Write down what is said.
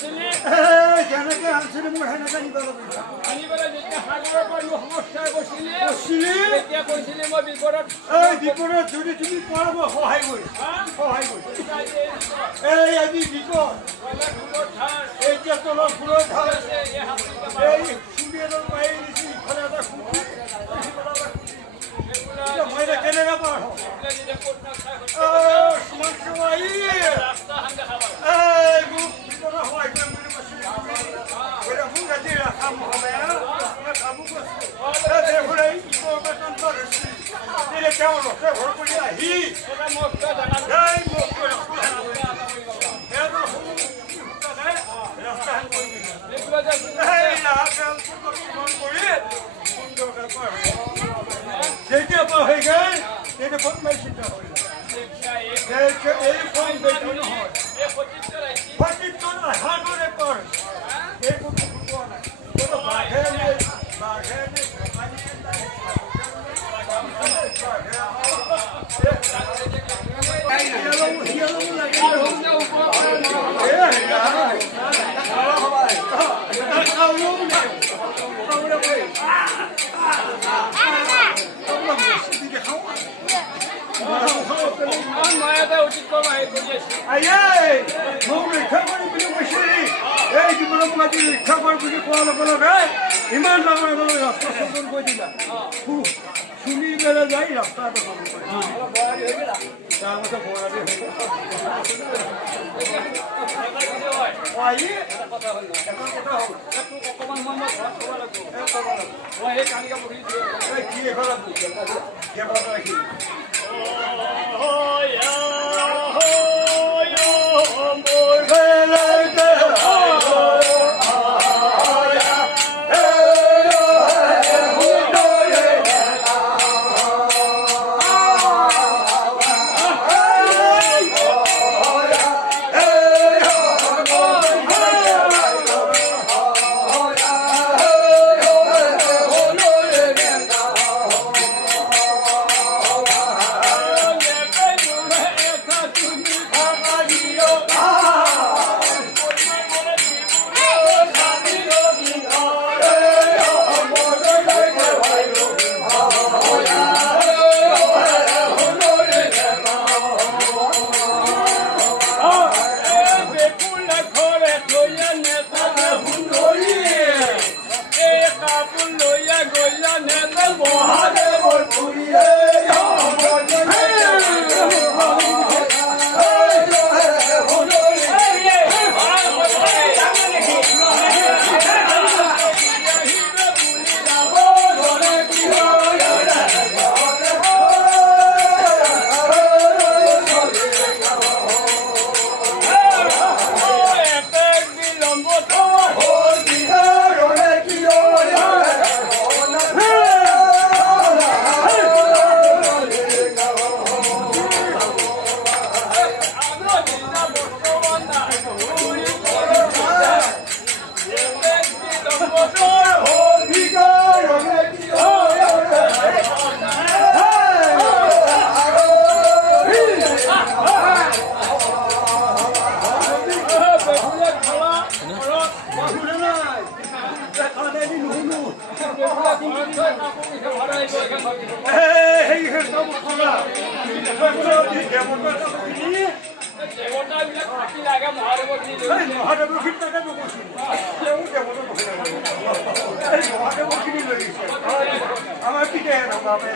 আনিছিলি কেনেকে আনিছিলি মোৰ সেনেকে নিব লাগিব আনি পেলাই যেতিয়া সাগৰৰ পৰা মোৰ সমস্যাই কৈছিলি কৈছিলি তেতিয়া কৈছিলি মই বিপদত এই বিপদত যদি তুমি পাৰ মই সহায় কৰিম সহায় কৰিম এই আজি বিপদ এতিয়া তলৰ ফুলৰ ধাৰ এই চুৰিয়েলৰ মাৰি দিছি ইফালে এটা খুঁটি মই এতিয়া কেনেকে পাৰ হওঁ এই মোক বিপদত সহায় কৰিম বুলি কৈছিলি মোক আজি ৰাখাম হ'লে মই কামো কৈছোঁ দেখোন এই ইনফৰমেশ্যন ধৰিছি তেতিয়া তেওঁ ৰখে ঘৰ কৰি আহি এই মোক যেতিয়া পৰা হৈ গ'ল তেতিয়া মই চিন্তা কৰিলোঁ এই ফোন বেছি নহয় সতীৰ্থ হাতৰে পৰ এই কোনো পোৱা নাই বাঘে নাই উচিত কৰ্ম আহি কৰি আছো মোক ৰক্ষা কৰি বুলি কৈছিলি এই জীৱনক আজি ৰক্ষা কৰি বুলি কোৱাৰ লগে লগে ইমান ডাঙৰ ৰাস্তা চকন কৈ দিলা চুলি মেলে যাই ৰাস্তা এটা চকন কৰি তাৰপাছত বৰালি হৈ গ'ল অকণমান মই ঘৰত থব লাগিব মই সেই কানি কাপোৰ কি এখন ৰাখিলি আমাৰ পিঠে বাপে